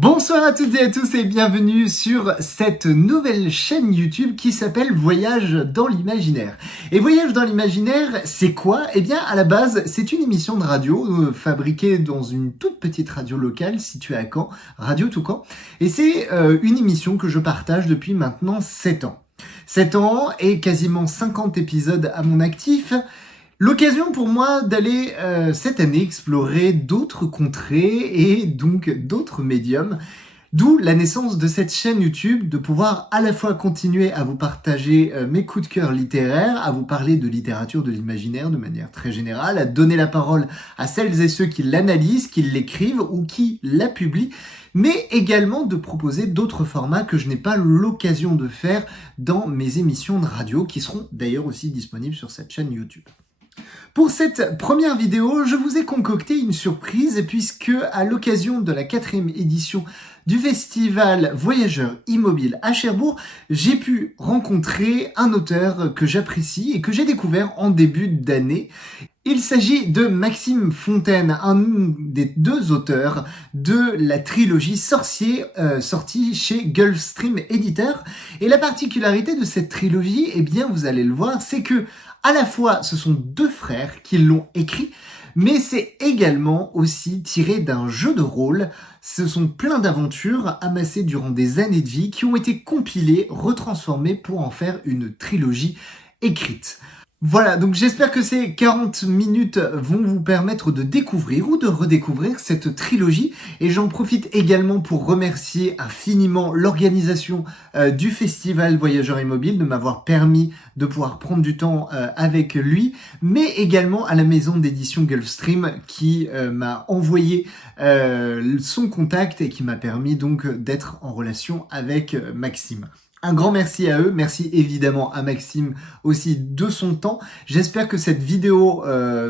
Bonsoir à toutes et à tous et bienvenue sur cette nouvelle chaîne YouTube qui s'appelle Voyage dans l'imaginaire. Et Voyage dans l'imaginaire, c'est quoi? Eh bien, à la base, c'est une émission de radio fabriquée dans une toute petite radio locale située à Caen, Radio Toucan. Et c'est une émission que je partage depuis maintenant 7 ans. 7 ans et quasiment 50 épisodes à mon actif. L'occasion pour moi d'aller cette année explorer d'autres contrées et donc d'autres médiums, d'où la naissance de cette chaîne YouTube, de pouvoir à la fois continuer à vous partager mes coups de cœur littéraires, à vous parler de littérature de l'imaginaire de manière très générale, à donner la parole à celles et ceux qui l'analysent, qui l'écrivent ou qui la publient, mais également de proposer d'autres formats que je n'ai pas l'occasion de faire dans mes émissions de radio, qui seront d'ailleurs aussi disponibles sur cette chaîne YouTube. Pour cette première vidéo, je vous ai concocté une surprise puisque à l'occasion de la 4e édition du festival Voyageurs Immobiles à Cherbourg, j'ai pu rencontrer un auteur que j'apprécie et que j'ai découvert en début d'année. Il s'agit de Maxime Fontaine, un des deux auteurs de la trilogie Sorcier, sortie chez Gulfstream Éditeur. Et la particularité de cette trilogie, eh bien vous allez le voir, c'est que à la fois ce sont deux frères qui l'ont écrit, mais c'est également aussi tiré d'un jeu de rôle. Ce sont plein d'aventures amassées durant des années de vie qui ont été compilées, retransformées pour en faire une trilogie écrite. Voilà, donc j'espère que ces 40 minutes vont vous permettre de découvrir ou de redécouvrir cette trilogie. Et j'en profite également pour remercier infiniment l'organisation du festival Voyageurs Immobiles de m'avoir permis de pouvoir prendre du temps avec lui, mais également à la maison d'édition Gulfstream qui m'a envoyé son contact et qui m'a permis donc d'être en relation avec Maxime. Un grand merci à eux, merci évidemment à Maxime aussi de son temps. J'espère que cette vidéo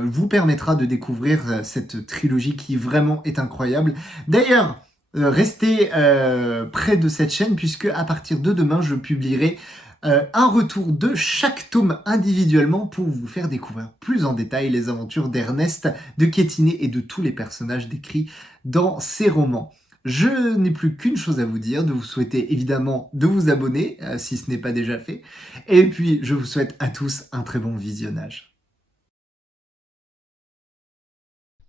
vous permettra de découvrir cette trilogie qui vraiment est incroyable. D'ailleurs, restez près de cette chaîne puisque à partir de demain, je publierai un retour de chaque tome individuellement pour vous faire découvrir plus en détail les aventures d'Ernest, de Quétiné et de tous les personnages décrits dans ces romans. Je n'ai plus qu'une chose à vous dire, de vous souhaiter évidemment de vous abonner, si ce n'est pas déjà fait. Et puis, je vous souhaite à tous un très bon visionnage.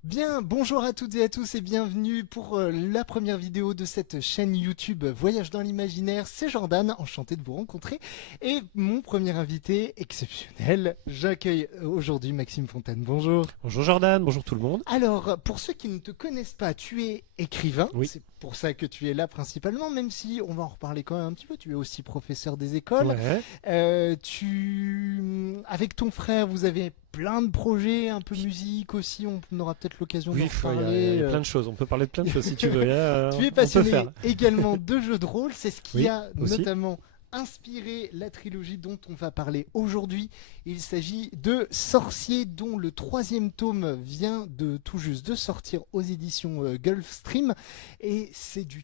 Bien, bonjour à toutes et à tous et bienvenue pour la première vidéo de cette chaîne YouTube Voyage dans l'imaginaire. C'est Jordan, enchanté de vous rencontrer. Et mon premier invité exceptionnel, j'accueille aujourd'hui Maxime Fontaine. Bonjour. Bonjour Jordan, bonjour tout le monde. Alors, pour ceux qui ne te connaissent pas, tu es écrivain. Oui. C'est pour ça que tu es là principalement, même si on va en reparler quand même un petit peu. Tu es aussi professeur des écoles. Ouais. Avec ton frère, vous avez plein de projets, un peu musique aussi. On aura peut-être l'occasion d'en reparler. Il y a plein de choses. On peut parler de plein de choses si tu veux. Tu es passionné également de jeux de rôle. C'est ce qui a aussi notamment inspiré la trilogie dont on va parler aujourd'hui. Il s'agit de Sorcier, dont le 3e tome vient de tout juste de sortir aux éditions Gulfstream, et c'est du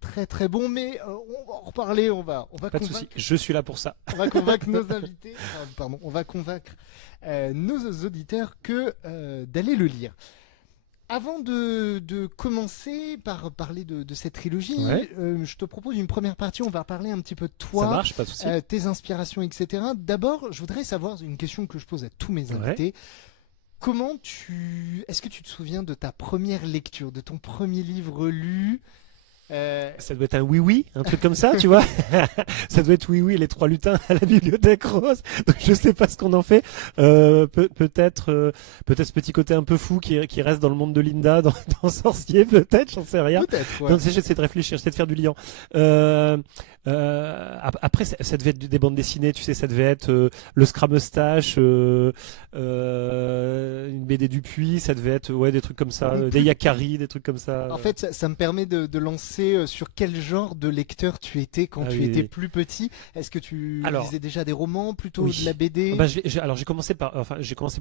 très bon, mais on va en reparler, on va pas de souci, je suis là pour ça. On va convaincre nos invités, on va convaincre nos auditeurs que d'aller le lire. Avant de commencer par parler de cette trilogie, je te propose une première partie. On va parler un petit peu de toi, ça marche, pas de souci. Tes inspirations, etc. D'abord, je voudrais savoir une question que je pose à tous mes invités. Est-ce que tu te souviens de ta première lecture, de ton premier livre lu? Ça doit être un oui-oui, un truc comme ça, tu vois. Ça doit être oui-oui, les 3 lutins à la bibliothèque rose. Donc je sais pas ce qu'on en fait. Peut-être ce petit côté un peu fou qui reste dans le monde de Linda, dans Sorcier, peut-être, j'en sais rien. Peut-être, ouais. Donc j'essaie de réfléchir, j'essaie de faire du lien. Après, ça devait être des bandes dessinées, tu sais, ça devait être le Scrameustache, une BD Dupuis, ça devait être des trucs comme ça, des Yakari, des trucs comme ça. En fait, ça me permet de lancer sur quel genre de lecteur tu étais quand tu étais plus petit. Est-ce que tu lisais déjà des romans, plutôt de la BD? J'ai commencé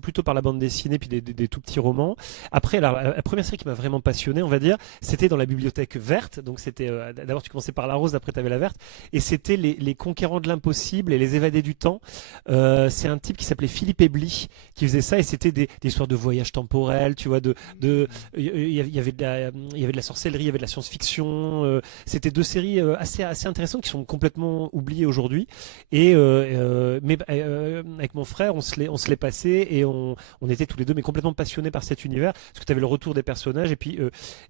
plutôt par la bande dessinée, puis des tout petits romans. Après, la première série qui m'a vraiment passionné, on va dire, c'était dans la bibliothèque verte. Donc c'était d'abord tu commençais par la rose, après tu avais la verte. et c'était les conquérants de l'impossible et les évadés du temps. C'est un type qui s'appelait Philippe Ebli qui faisait ça, et c'était des histoires de voyage temporel, tu vois, il y avait de la sorcellerie, il y avait de la science-fiction. C'était deux séries assez intéressantes qui sont complètement oubliées aujourd'hui. Mais avec mon frère, on se les passait, et on était tous les deux mais complètement passionnés par cet univers, parce que tu avais le retour des personnages, et puis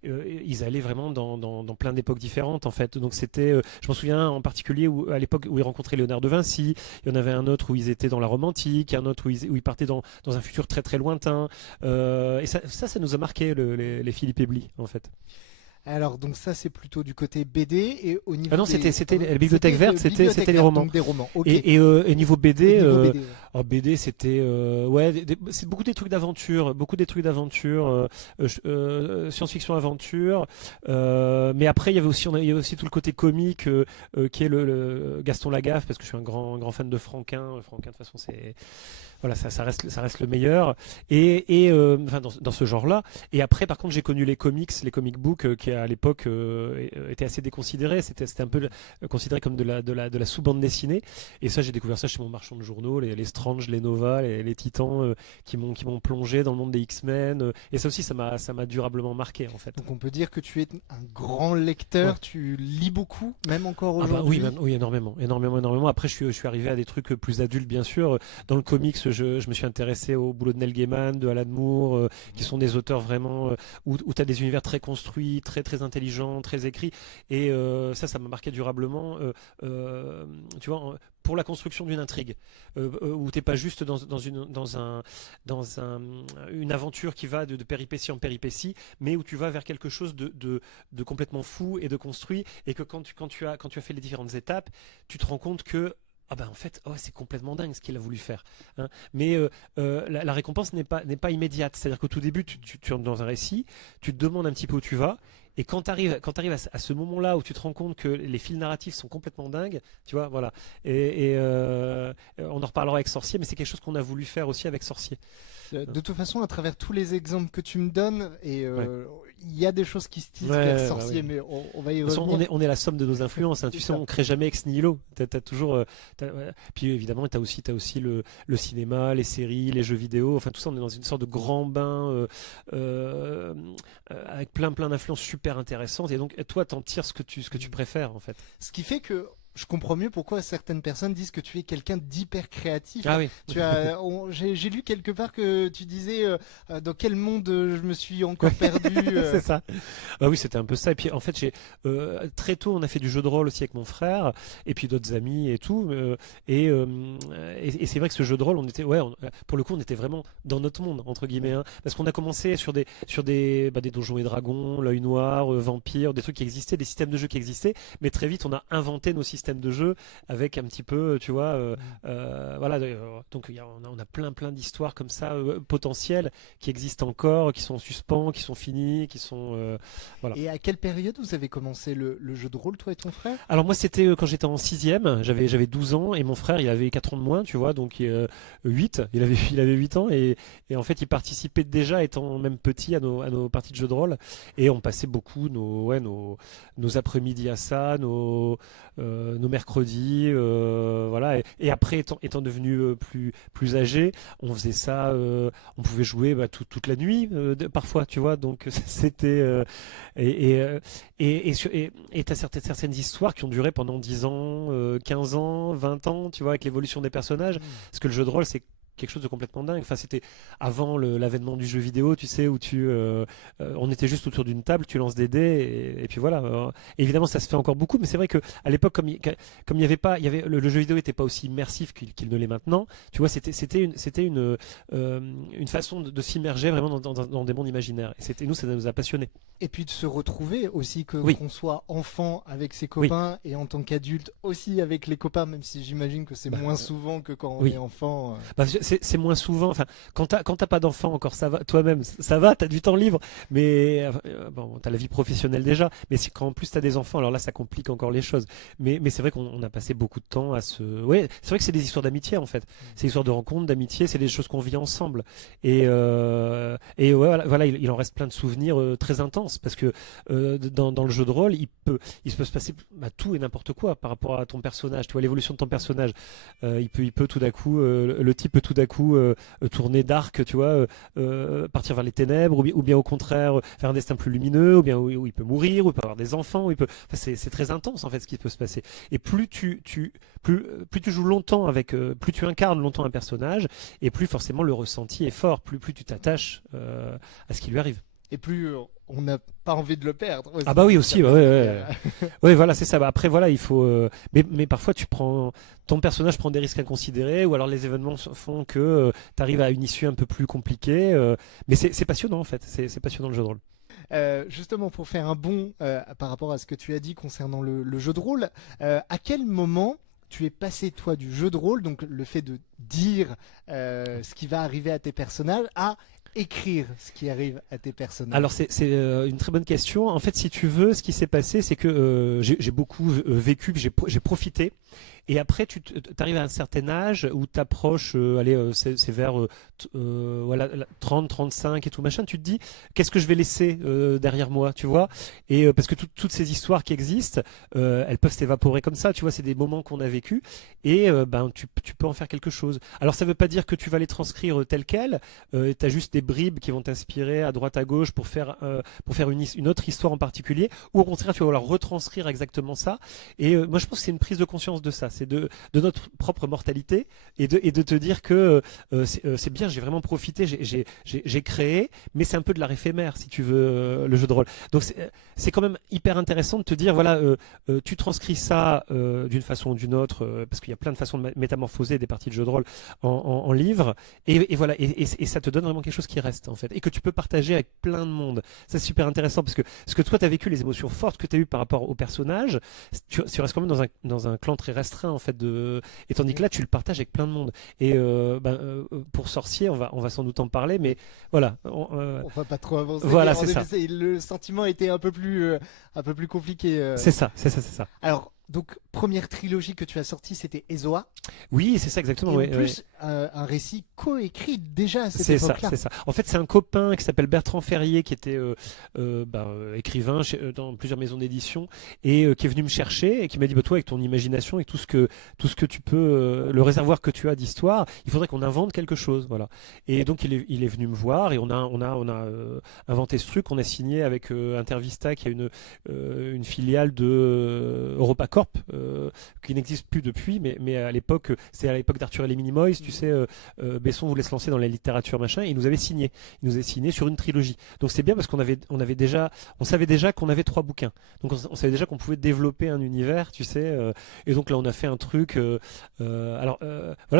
ils allaient vraiment dans plein d'époques différentes en fait. Donc c'était, je m'en souviens en particulier à l'époque où ils rencontraient Léonard de Vinci. Il y en avait un autre où ils étaient dans la Rome antique, un autre où ils partaient dans un futur très très lointain. Et ça nous a marqué les Philippe Ebli en fait. Alors, donc ça, c'est plutôt du côté BD, et au niveau Ah non, c'était la bibliothèque verte, c'était les romans. Donc des romans. Ok. Et niveau BD, BD, ouais. BD c'était c'est beaucoup des trucs d'aventure, science-fiction aventure. Mais après il y avait aussi tout le côté comique qui est le Gaston Lagaffe, parce que je suis un grand fan de Franquin. Franquin de toute façon c'est voilà, ça reste le meilleur, enfin dans ce genre-là. Et après, par contre, j'ai connu les comic books qui à l'époque étaient assez déconsidérés. C'était un peu considéré comme de la sous-bande dessinée. Et ça, j'ai découvert ça chez mon marchand de journaux, les Strange, les Nova, les Titans qui m'ont plongé dans le monde des X-Men. Et ça aussi, ça m'a durablement marqué en fait. Donc on peut dire que tu es un grand lecteur, ouais. Tu lis beaucoup, même encore aujourd'hui. Oui, énormément. Après, je suis arrivé à des trucs plus adultes, bien sûr. Dans le comics, je me suis intéressé au boulot de Neil Gaiman, de Alan Moore, qui sont des auteurs vraiment où tu as des univers très construits, très très intelligents, très écrits, et ça m'a marqué durablement. Tu vois, pour la construction d'une intrigue, où t'es pas juste dans une aventure qui va de péripétie en péripétie, mais où tu vas vers quelque chose de complètement fou et de construit, et que quand tu as fait les différentes étapes, tu te rends compte que en fait, c'est complètement dingue ce qu'il a voulu faire. Hein. Mais la récompense n'est pas immédiate. C'est-à-dire qu'au tout début, tu entres dans un récit, tu te demandes un petit peu où tu vas, et quand tu arrives à ce moment-là où tu te rends compte que les fils narratifs sont complètement dingues, tu vois, voilà. Et on en reparlera avec Sorcier, mais c'est quelque chose qu'on a voulu faire aussi avec Sorcier. De toute façon, à travers tous les exemples que tu me donnes, et il y a des choses qui se disent vers vers Sorcier, mais on va y revenir. On est la somme de nos influences. Hein. Tu sais, on crée jamais ex nihilo. T'as toujours. Puis évidemment, t'as aussi le cinéma, les séries, les jeux vidéo. Enfin, tout ça, on est dans une sorte de grand bain avec plein d'influences super intéressantes. Et donc, toi, t'en tires ce que tu préfères, en fait. Ce qui fait que je comprends mieux pourquoi certaines personnes disent que tu es quelqu'un d'hyper créatif. Ah oui. J'ai lu quelque part que tu disais dans quel monde je me suis encore perdu. C'est ça. Ah oui, c'était un peu ça. Et puis en fait, très tôt, on a fait du jeu de rôle aussi avec mon frère, et puis d'autres amis et tout. Et c'est vrai que ce jeu de rôle, pour le coup, on était vraiment dans notre monde entre guillemets, hein, parce qu'on a commencé sur des Donjons et Dragons, l'Œil Noir, Vampire, des trucs qui existaient, des systèmes de jeu qui existaient, mais très vite, on a inventé nos systèmes de jeu avec un petit peu, tu vois, voilà. Donc on a plein d'histoires comme ça potentielles qui existent encore, qui sont en suspens, qui sont finies, qui sont voilà. Et à quelle période vous avez commencé le jeu de rôle, toi et ton frère? Alors moi, c'était quand j'étais en 6e, j'avais 12 ans, et mon frère, il avait 4 ans de moins, tu vois, donc 8, il avait 8 ans, et en fait, il participait déjà étant même petit à nos parties de jeux de rôle, et on passait beaucoup nos après-midi à ça, nos mercredis, voilà. Et après, étant devenu plus âgé, on faisait ça, on pouvait jouer toute la nuit parfois, tu vois. Donc c'était t'as certaines histoires qui ont duré pendant 10 ans, 15 ans, 20 ans, tu vois, avec l'évolution des personnages. Parce que le jeu de rôle, c'est quelque chose de complètement dingue. Enfin, c'était avant l'avènement du jeu vidéo, tu sais, où on était juste autour d'une table, tu lances des dés, et puis voilà. Évidemment, ça se fait encore beaucoup, mais c'est vrai que à l'époque, comme il y avait pas, le jeu vidéo n'était pas aussi immersif qu'il ne l'est maintenant. Tu vois, c'était une façon de s'immerger vraiment dans des mondes imaginaires. Et nous, ça nous a passionnés. Et puis de se retrouver aussi, Oui. qu'on soit enfant avec ses copains, et en tant qu'adulte aussi avec les copains, même si j'imagine que c'est moins souvent que quand on est enfant. c'est moins souvent. Enfin, quand t'as pas d'enfant encore, ça va. Toi-même, ça va. T'as du temps libre, mais bon, t'as la vie professionnelle déjà. Mais quand en plus t'as des enfants, alors là, ça complique encore les choses. Mais c'est vrai qu'on a passé beaucoup de temps à se. Ouais, c'est vrai que c'est des histoires d'amitié en fait. C'est des histoires de rencontres, d'amitié. C'est des choses qu'on vit ensemble. Et ouais, voilà, il en reste plein de souvenirs très intenses parce que dans le jeu de rôle, il se peut se passer tout et n'importe quoi par rapport à ton personnage. Tu vois l'évolution de ton personnage. Il peut tout d'un coup, le type peut tout d'un coup tourner dark, tu vois, partir vers les ténèbres, ou bien au contraire faire un destin plus lumineux, ou bien où il peut mourir, où il peut avoir des enfants, où il peut. Enfin, c'est très intense en fait ce qui peut se passer. Et plus tu joues longtemps avec, plus tu incarnes longtemps un personnage, et plus forcément le ressenti est fort, plus tu t'attaches à ce qui lui arrive. Et plus on n'a pas envie de le perdre. Ah bah oui aussi, ouais. Ouais, voilà, c'est ça. Bah, après voilà, il faut. Mais parfois ton personnage prend des risques inconsidérés, ou alors les événements font que tu arrives à une issue un peu plus compliquée. Mais c'est passionnant en fait. C'est passionnant le jeu de rôle. Justement, pour faire un bond par rapport à ce que tu as dit concernant le jeu de rôle, à quel moment tu es passé toi du jeu de rôle, donc le fait de dire ce qui va arriver à tes personnages, à écrire ce qui arrive à tes personnages? Alors c'est une très bonne question. En fait, si tu veux, ce qui s'est passé, c'est que j'ai beaucoup vécu, j'ai profité. Et après, tu arrives à un certain âge où tu approches, c'est vers voilà, 30, 35 et tout machin. Tu te dis, qu'est-ce que je vais laisser derrière moi, tu vois? Et parce que toutes ces histoires qui existent, elles peuvent s'évaporer comme ça, tu vois? C'est des moments qu'on a vécus et tu peux en faire quelque chose. Alors, ça veut pas dire que tu vas les transcrire telles quelles. Tu as juste des bribes qui vont t'inspirer à droite à gauche pour faire une autre histoire en particulier. Ou au contraire, tu vas vouloir retranscrire exactement ça. Et moi, je pense que c'est une prise de conscience de ça. C'est de notre propre mortalité et de te dire que c'est bien, j'ai vraiment profité, j'ai créé, mais c'est un peu de l'art éphémère si tu veux, le jeu de rôle. Donc c'est quand même hyper intéressant de te dire voilà, tu transcris ça d'une façon ou d'une autre parce qu'il y a plein de façons de métamorphoser des parties de jeu de rôle en livre et voilà et ça te donne vraiment quelque chose qui reste en fait et que tu peux partager avec plein de monde. Ça c'est super intéressant parce que ce que toi tu as vécu, les émotions fortes que tu as eues par rapport au personnage, tu restes quand même dans un clan très restreint en fait et tandis que là tu le partages avec plein de monde et pour Sorcier on va sans doute en parler mais voilà on va pas trop avancer. Voilà, c'est ça. Le sentiment était un peu plus compliqué. C'est ça. Alors donc première trilogie que tu as sortie, c'était Ezoa. Oui, c'est ça exactement. Et en plus, un récit coécrit déjà à cette c'est ça, époque-là. c'est ça. En fait, c'est un copain qui s'appelle Bertrand Ferrier, qui était écrivain dans plusieurs maisons d'édition, et qui est venu me chercher et qui m'a dit, toi, avec ton imagination et tout ce que tu peux, le réservoir que tu as d'histoire, il faudrait qu'on invente quelque chose, voilà. Et donc il est venu me voir et on a inventé ce truc. On a signé avec Intervista, qui a une filiale de EuropaCorp, qui n'existe plus depuis, mais à l'époque, c'est à l'époque d'Arthur et les Minimoys, tu sais, Besson voulait se lancer dans la littérature machin, et il nous avait signé sur une trilogie. Donc c'est bien parce on savait déjà qu'on avait 3 bouquins. Donc on savait déjà qu'on pouvait développer un univers, tu sais. Et donc là on a fait un truc. Voilà,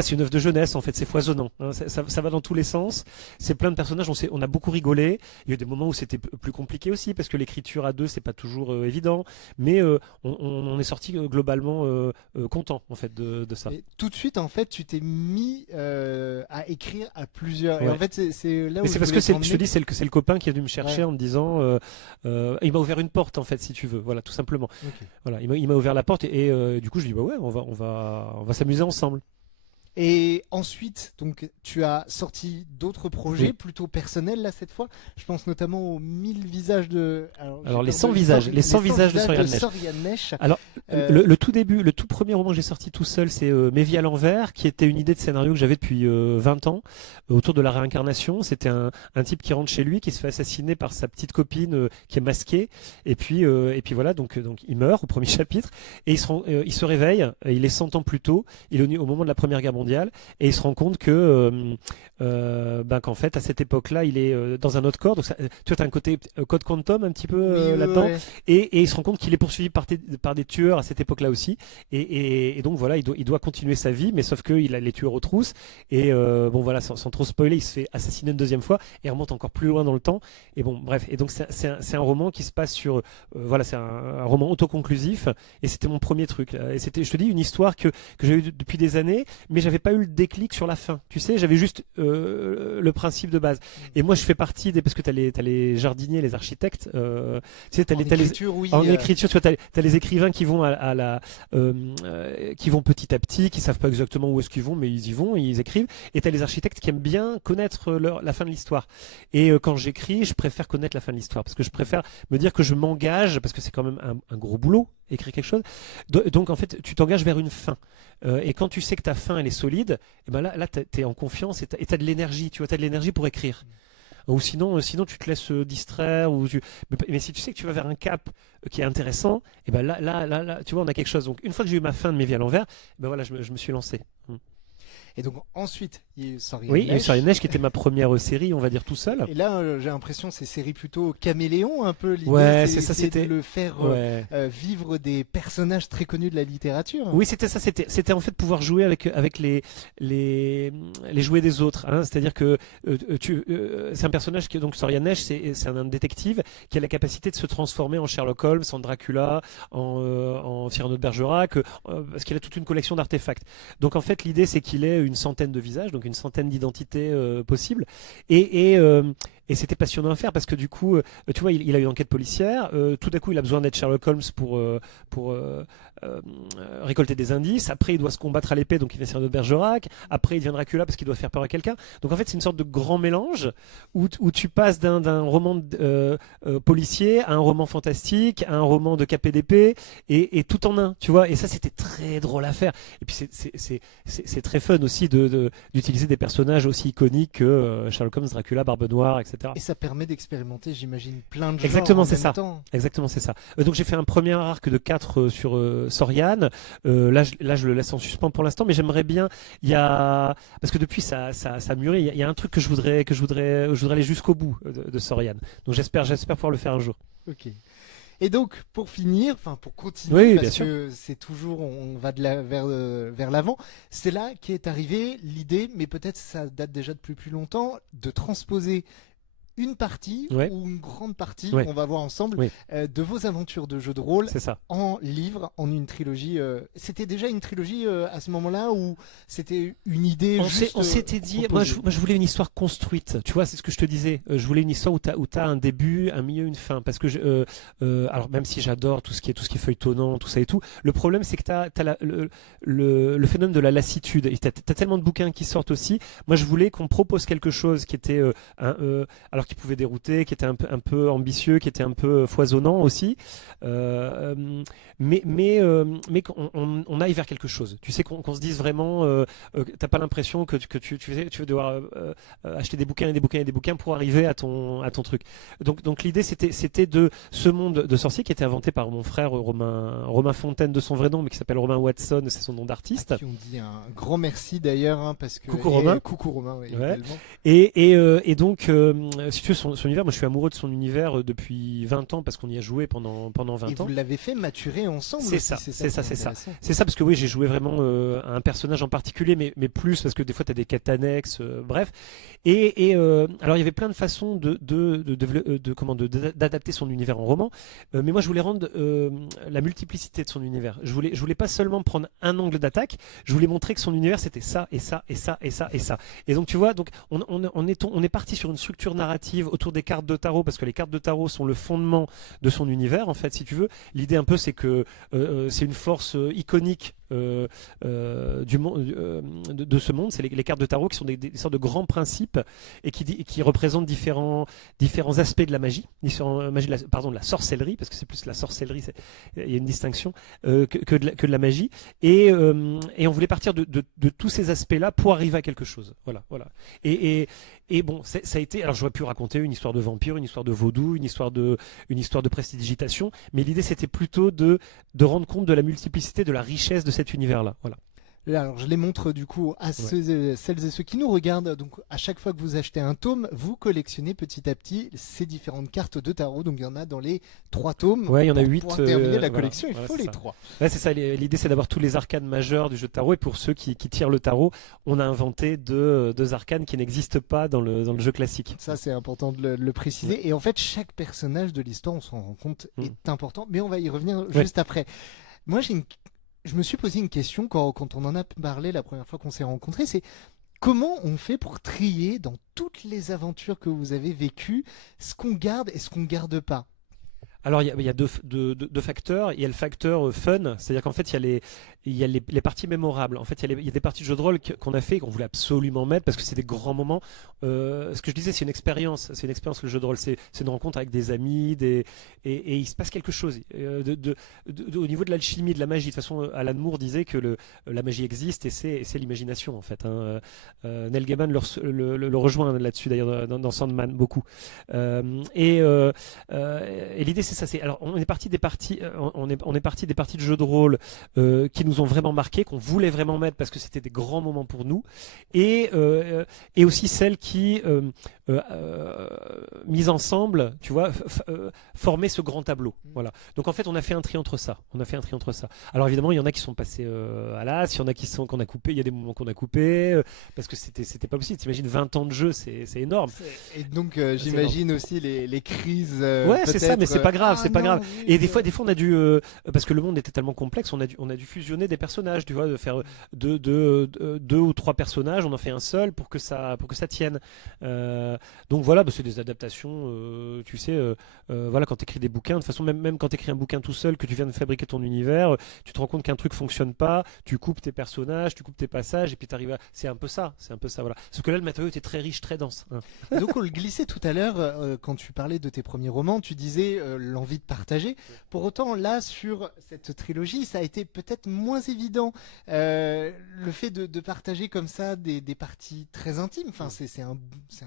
c'est une œuvre de jeunesse en fait, c'est foisonnant. Hein, ça va dans tous les sens. C'est plein de personnages. On a beaucoup rigolé. Il y a eu des moments où c'était plus compliqué aussi parce que l'écriture à deux c'est pas toujours évident. Mais on est sorti globalement content en fait de ça. Et tout de suite en fait tu t'es mis à écrire à plusieurs. Ouais. Et en fait c'est là où c'est parce que je te dis c'est le copain qui est venu me chercher en me disant il m'a ouvert une porte en fait si tu veux, voilà, tout simplement. Okay. Voilà, il m'a ouvert la porte et du coup je dis ouais, on va s'amuser ensemble. Et ensuite, donc, tu as sorti d'autres projets plutôt personnels là cette fois. Je pense notamment aux 1000 visages de. Alors les 100 visages, les 100 visages de Sorian Nesch. Alors le tout début, le tout premier roman que j'ai sorti tout seul, c'est Mes vies à l'envers, qui était une idée de scénario que j'avais depuis 20 ans autour de la réincarnation. C'était un type qui rentre chez lui, qui se fait assassiner par sa petite copine qui est masquée, et puis voilà, donc il meurt au premier chapitre et il se réveille. Il est 100 ans plus tôt. Il est au moment de la Première Guerre mondiale. Et il se rend compte que qu'en fait à cette époque-là il est dans un autre corps, donc ça, tu vois, t'as un côté code quantum un petit peu là-dedans, ouais. Et il se rend compte qu'il est poursuivi par des tueurs à cette époque-là aussi, et donc voilà, il doit continuer sa vie, mais sauf que les tueurs au trousses, et bon voilà, sans trop spoiler, il se fait assassiner une deuxième fois et remonte encore plus loin dans le temps, et bon bref, et donc c'est un roman qui se passe sur voilà, c'est un roman autoconclusif, et c'était mon premier truc, et c'était, je te dis, une histoire que j'ai eue depuis des années, mais j'avais pas eu le déclic sur la fin. Tu sais, j'avais juste le principe de base. Et moi, je fais partie des, parce que t'as les jardiniers, les architectes. Tu sais, t'as écriture, oui. en écriture, tu vois, t'as les écrivains qui vont qui vont petit à petit, qui savent pas exactement où est-ce qu'ils vont, mais ils y vont, ils écrivent. Et t'as les architectes qui aiment bien connaître la fin de l'histoire. Et quand j'écris, je préfère connaître la fin de l'histoire parce que je préfère me dire que je m'engage, parce que c'est quand même un gros boulot, écrire quelque chose. Donc en fait, tu t'engages vers une fin. Et quand tu sais que ta fin elle est solide, et ben là t'es en confiance et t'as de l'énergie. Tu vois, t'as de l'énergie pour écrire. Ou sinon tu te laisses distraire. Mais si tu sais que tu vas vers un cap qui est intéressant, et ben là, tu vois, on a quelque chose. Donc une fois que j'ai eu ma fin de Mes vies à l'envers, ben voilà, je me suis lancé. Et donc ensuite, il y a eu Sorry Oui, and il y a eu Sorry and Neige qui était ma première série, on va dire tout seul. Et là, j'ai l'impression c'est série plutôt caméléon un peu. L'idée, Ouais, c'est ça, c'était de le faire vivre des personnages très connus de la littérature. Oui, c'était ça. C'était en fait pouvoir jouer avec les jouets des autres. Hein. C'est-à-dire que c'est un personnage qui, donc Sorry and Neige, c'est un détective qui a la capacité de se transformer en Sherlock Holmes, en Dracula, en Cyrano de Bergerac, parce qu'il a toute une collection d'artefacts. Donc en fait, l'idée c'est qu'il ait une centaine de visages, donc une centaine d'identités possibles, et c'était passionnant à faire parce que du coup, tu vois, il a une enquête policière. Tout à coup, il a besoin d'être Sherlock Holmes pour récolter des indices. Après, il doit se combattre à l'épée, donc il devient Cyrano de Bergerac. Après, il devient Dracula parce qu'il doit faire peur à quelqu'un. Donc en fait, c'est une sorte de grand mélange où tu passes d'un roman policier à un roman fantastique, à un roman de KPDP, et tout en un, tu vois. Et ça, c'était très drôle à faire. Et puis c'est très fun aussi d'utiliser des personnages aussi iconiques que Sherlock Holmes, Dracula, Barbe Noire, etc. Et ça permet d'expérimenter, j'imagine, plein de genres Exactement, en c'est même ça. temps. Exactement, c'est ça. Donc j'ai fait un premier arc de 4 sur Soriane. Là, je le laisse en suspens pour l'instant, mais j'aimerais bien. Parce que depuis ça mûrit. Il y a un truc que je voudrais aller jusqu'au bout de Soriane. Donc j'espère pouvoir le faire un jour. Ok. Et donc, pour finir, pour continuer, Oui, parce bien sûr. que c'est toujours, on va vers l'avant, c'est là qu'est arrivée l'idée, mais peut-être ça date déjà de plus longtemps, de transposer une partie Ouais. ou une grande partie, Ouais. on va voir ensemble, Oui. de vos aventures de jeux de rôle C'est ça. en livre, en une trilogie. C'était déjà une trilogie à ce moment-là ou c'était une idée On s'était dit, moi je voulais une histoire construite, tu vois, c'est ce que je te disais. Je voulais une histoire où t'as un début, un milieu, une fin. Parce que, alors même si j'adore tout ce qui est feuilletonnant, tout ça et tout, le problème c'est que t'as le phénomène de la lassitude. Et t'as tellement de bouquins qui sortent aussi. Moi je voulais qu'on propose quelque chose qui était, alors qui pouvait dérouter, qui était un peu ambitieux, qui était un peu foisonnant aussi. Mais qu'on aille vers quelque chose. Tu sais, qu'on se dise vraiment, t'as pas l'impression que tu veux devoir acheter des bouquins et des bouquins et des bouquins pour arriver à ton truc. Donc l'idée c'était de ce monde de sorciers qui était inventé par mon frère Romain Fontaine de son vrai nom, mais qui s'appelle Romain Watson, c'est son nom d'artiste. À qui on dit un grand merci d'ailleurs, hein, parce que Coucou Romain. Coucou Romain, oui, Ouais. également. Et donc, si tu veux, son univers, moi je suis amoureux de son univers depuis 20 ans parce qu'on y a joué pendant 20 Et ans. vous l'avez fait maturer ensemble. C'est aussi, ça, qui c'est est ça. intéressant. C'est ça parce que oui, j'ai joué vraiment à un personnage en particulier, mais plus parce que des fois tu as des quêtes annexes, bref. Alors il y avait plein de façons d'adapter son univers en roman, mais moi je voulais rendre la multiplicité de son univers. Je voulais pas seulement prendre un angle d'attaque, je voulais montrer que son univers c'était ça et ça et ça et ça et ça. Et donc tu vois, donc on est parti sur une structure narrative autour des cartes de tarot parce que les cartes de tarot sont le fondement de son univers en fait, si tu veux. L'idée un peu c'est que c'est une force iconique du monde, de ce monde, c'est les cartes de tarot qui sont des sortes de grands principes et qui représentent différents aspects de la magie, de la sorcellerie, parce que c'est plus la sorcellerie, il y a une distinction que de la magie, et on voulait partir de tous ces aspects-là pour arriver à quelque chose. Voilà. Et bon, ça a été. Alors j'aurais pu raconter une histoire de vampire, une histoire de vaudou, une histoire de prestidigitation, mais l'idée c'était plutôt de rendre compte de la multiplicité, de la richesse de cet univers-là. Voilà. Là, alors je les montre du coup à celles et ceux qui nous regardent. Donc à chaque fois que vous achetez un tome, vous collectionnez petit à petit ces différentes cartes de tarot. Donc il y en a dans les 3 tomes. Ouais, il y en a Pour 8. pouvoir terminer la collection, voilà, il faut c'est les ça. 3. Ouais, c'est ça. L'idée, c'est d'avoir tous les arcanes majeurs du jeu de tarot. Et pour ceux qui tirent le tarot, on a inventé deux arcanes qui n'existent pas dans le jeu classique. Ça, c'est important de le préciser. Ouais. Et en fait, chaque personnage de l'histoire, on s'en rend compte, Mm. est important. Mais on va y revenir Ouais. juste après. Moi, je me suis posé une question quand on en a parlé la première fois qu'on s'est rencontrés, c'est comment on fait pour trier dans toutes les aventures que vous avez vécues ce qu'on garde et ce qu'on garde pas? Alors il y a deux facteurs. Il y a le facteur fun, c'est-à-dire qu'en fait il y a les parties mémorables. En fait il y a des parties de jeux de rôle qu'on a fait et qu'on voulait absolument mettre parce que c'est des grands moments. Ce que je disais, c'est une expérience. C'est une expérience, le jeu de rôle. C'est une rencontre avec des amis, et il se passe quelque chose au niveau de l'alchimie, de la magie. De toute façon, Alan Moore disait que la magie existe et c'est l'imagination en fait. Neil Gaiman le rejoint là-dessus d'ailleurs dans Sandman beaucoup. Et l'idée c'est ça. Alors on est parti des parties, on est parti des parties de jeux de rôle qui nous ont vraiment marqué, qu'on voulait vraiment mettre parce que c'était des grands moments pour nous, et aussi celles qui mises ensemble, tu vois, formaient ce grand tableau. Voilà. Donc en fait on a fait un tri entre ça. Alors évidemment il y en a qui sont passés à l'as, il y en a qu'on a coupé, il y a des moments qu'on a coupés parce que c'était pas possible. T'imagines 20 ans de jeu, c'est énorme. Et donc j'imagine aussi les crises. Ouais, c'est ça, mais c'est pas grave, c'est pas grave. Oui, Et des fois on a dû parce que le monde était tellement complexe, on a dû fusionner des personnages, tu vois, de faire deux ou trois personnages, on en fait un seul pour que ça tienne. Donc voilà, c'est des adaptations, tu sais, voilà, quand tu écris des bouquins, de toute façon même quand tu écris un bouquin tout seul, que tu viens de fabriquer ton univers, tu te rends compte qu'un truc fonctionne pas, tu coupes tes personnages, tu coupes tes passages, et puis t'arrives à... C'est un peu ça, voilà. Sauf que là le matériau était très riche, très dense. Et donc on le glissait tout à l'heure quand tu parlais de tes premiers romans, tu disais l'envie de partager. Pour autant, là sur cette trilogie, ça a été peut-être moins évident, le fait de partager comme ça des parties très intimes. Enfin, c'est un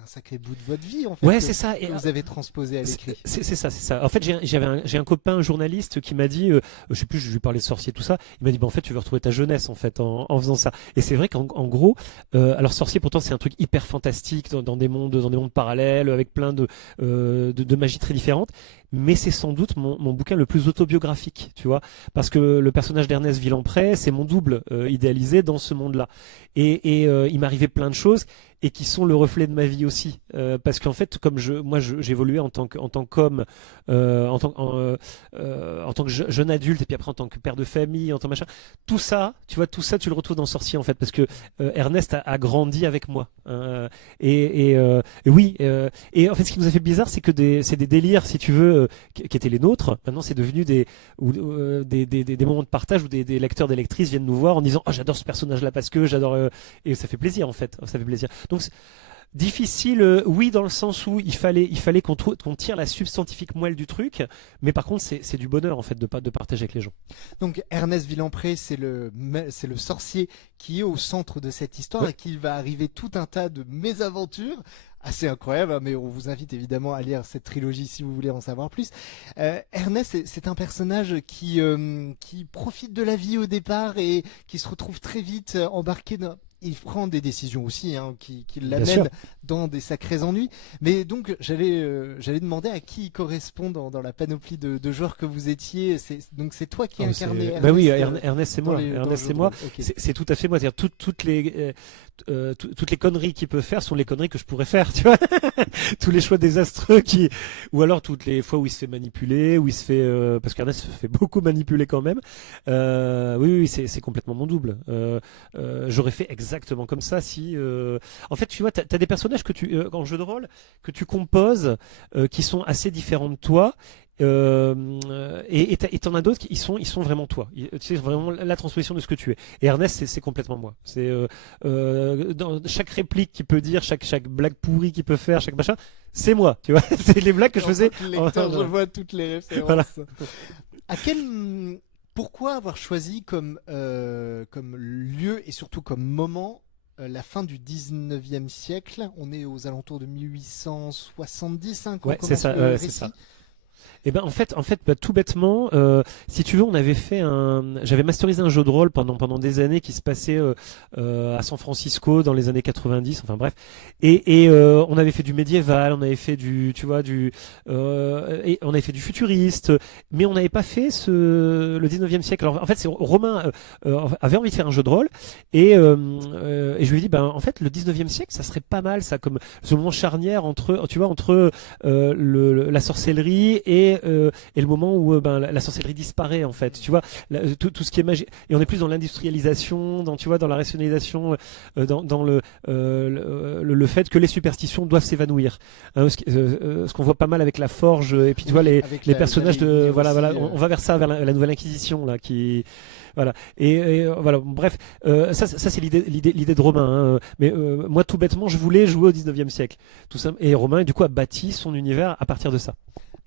sacré bout de votre vie en fait. Ouais, c'est ça. Que vous avez transposé à l'écrit. C'est ça. En fait, j'ai un copain, un journaliste, qui m'a dit, je sais plus, je lui parlais de sorcier, tout ça. Il m'a dit, en fait, tu veux retrouver ta jeunesse en fait en faisant ça. Et c'est vrai qu'en gros, alors sorcier, pourtant, c'est un truc hyper fantastique dans des mondes parallèles avec plein de magie très différentes. Mais c'est sans doute mon bouquin le plus autobiographique, tu vois, parce que le personnage d'Ernest Villampré, c'est mon double idéalisé dans ce monde-là. Et il m'arrivait plein de choses et qui sont le reflet de ma vie aussi, parce qu'en fait, comme j'évoluais en tant qu'homme, en tant que jeune adulte, et puis après en tant que père de famille, en tant que machin, tout ça, tu le retrouves dans Sorcier en fait, parce que Ernest a grandi avec moi, et oui, et en fait, ce qui nous a fait bizarre, c'est que c'est des délires, si tu veux, qui étaient les nôtres. Maintenant, c'est devenu des moments de partage où des lecteurs, des lectrices viennent nous voir en disant, oh, j'adore ce personnage-là parce que j'adore, et ça fait plaisir en fait, ça fait plaisir. Donc difficile, oui, dans le sens où il fallait qu'on tire la substantifique moelle du truc, mais par contre c'est du bonheur en fait de partager avec les gens. Donc Ernest Villampré, c'est le sorcier qui est au centre de cette histoire, ouais. Et qu'il va arriver tout un tas de mésaventures assez incroyable, mais on vous invite évidemment à lire cette trilogie si vous voulez en savoir plus. Ernest, c'est un personnage qui profite de la vie au départ et qui se retrouve très vite embarqué dans... Il prend des décisions aussi qui l'amènent dans des sacrés ennuis. Mais donc, j'allais demander à qui il correspond dans la panoplie de joueurs que vous étiez. Donc, c'est toi qui incarnais Ernest. Bah oui, Ernest, c'est moi. Ernest, c'est moi. Okay. C'est tout à fait moi. C'est-à-dire toutes les conneries qu'il peut faire sont les conneries que je pourrais faire, tu vois. Tous les choix désastreux ou alors toutes les fois où il se fait manipuler, où il se fait, parce qu'Ernest se fait beaucoup manipuler quand même. Oui, c'est complètement mon double. J'aurais fait exactement comme ça si en fait tu vois t'as des personnages que en jeu de rôle que tu composes qui sont assez différents de toi et t'en as d'autres qui sont vraiment toi, c'est vraiment la transposition de ce que tu es. Et Ernest c'est complètement moi. C'est dans chaque réplique qu'il peut dire, chaque blague pourrie qu'il peut faire, chaque machin, c'est moi, tu vois. C'est les blagues que je faisais. Je vois toutes les références. Voilà. Pourquoi avoir choisi comme lieu et surtout comme moment la fin du 19e siècle? On est aux alentours de 1870, quand ouais, c'est ça, c'est ça. Et ben en fait tout bêtement, si tu veux, j'avais masterisé un jeu de rôle pendant des années qui se passait à San Francisco dans les années 90, enfin bref, et on avait fait du médiéval, on avait fait et on avait fait du futuriste, mais on n'avait pas fait le 19e siècle. Alors en fait, Romain avait envie de faire un jeu de rôle et je lui ai dit en fait le 19e siècle ça serait pas mal ça, comme ce moment charnière entre la sorcellerie et le moment où la sorcellerie disparaît en fait. Tu vois, tout ce qui est magie, et on est plus dans l'industrialisation, tu vois, dans la rationalisation, dans le fait que les superstitions doivent s'évanouir. Ce qu'on voit pas mal avec la forge, et puis tu vois les personnages de voilà, on va vers ça, vers la nouvelle Inquisition là, qui voilà. Et voilà, bref, ça c'est l'idée de Romain. Mais moi, tout bêtement, je voulais jouer au 19e siècle. Tout ça. Et Romain, du coup, a bâti son univers à partir de ça.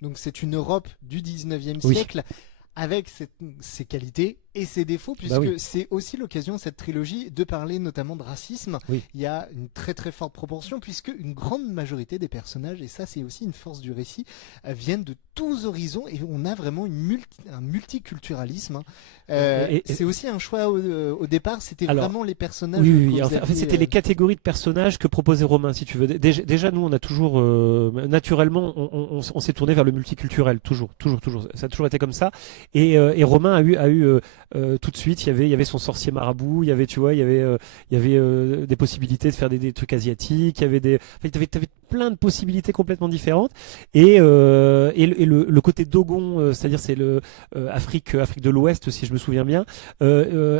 Donc c'est une Europe du 19e Oui. siècle avec ses qualités et ses défauts, puisque oui. c'est aussi l'occasion, cette trilogie, de parler notamment de racisme. Oui. Il y a une très très forte proportion, puisque une grande majorité des personnages, et ça c'est aussi une force du récit, viennent de tous horizons, et on a vraiment un multiculturalisme. C'est aussi un choix au départ, c'était vraiment les personnages. Oui. En fait, c'était les catégories de personnages que proposait Romain, si tu veux. Déjà, nous, on a toujours, naturellement, on s'est tourné vers le multiculturel, toujours. Ça a toujours été comme ça. Et Romain a eu tout de suite, il y avait son sorcier marabout, il y avait des possibilités de faire des trucs asiatiques, t'avais plein de possibilités complètement différentes. Et le côté Dogon, c'est-à-dire c'est Afrique de l'Ouest, si je me souviens bien,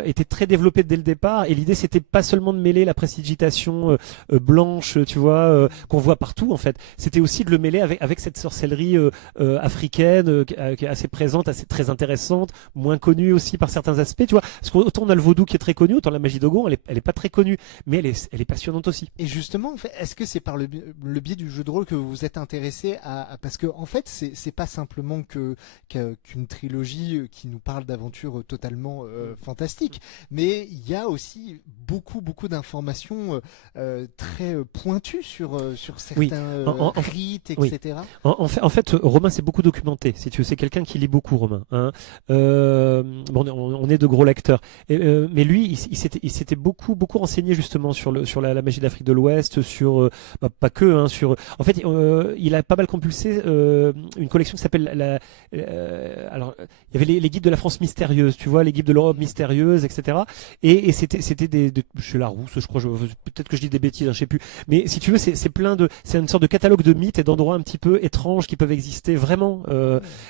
était très développé dès le départ. Et l'idée, c'était pas seulement de mêler la prestidigitation blanche, tu vois, qu'on voit partout en fait. C'était aussi de le mêler avec cette sorcellerie africaine qui est assez présente, assez très intéressante, moins connue aussi par certains aspects, tu vois. Parce qu'autant on a le vaudou qui est très connu, autant la magie Dogon, elle est pas très connue, mais elle est passionnante aussi. Et justement, en fait, est-ce que c'est par le biais du jeu de rôle que vous vous êtes intéressé parce que en fait, c'est pas simplement qu'une trilogie qui nous parle d'aventures totalement fantastiques, mais il y a aussi beaucoup d'informations très pointues sur certains rites, etc. Oui. En fait, Romain s'est beaucoup documenté. Si tu veux, c'est quelqu'un qui lit beaucoup, Romain. Hein. On est de gros lecteurs, mais lui, il s'était beaucoup renseigné justement sur la magie d'Afrique de l'Ouest, sur pas que, hein, sur. En fait, il a pas mal compulsé une collection qui s'appelle alors, il y avait les guides de la France mystérieuse, tu vois, les guides de l'Europe mystérieuse, etc. Et c'était chez Larousse, je crois. Peut-être que je dis des bêtises, hein, je sais plus. Mais si tu veux, c'est une sorte de catalogue de mythes et d'endroits un petit peu étranges qui peuvent exister vraiment.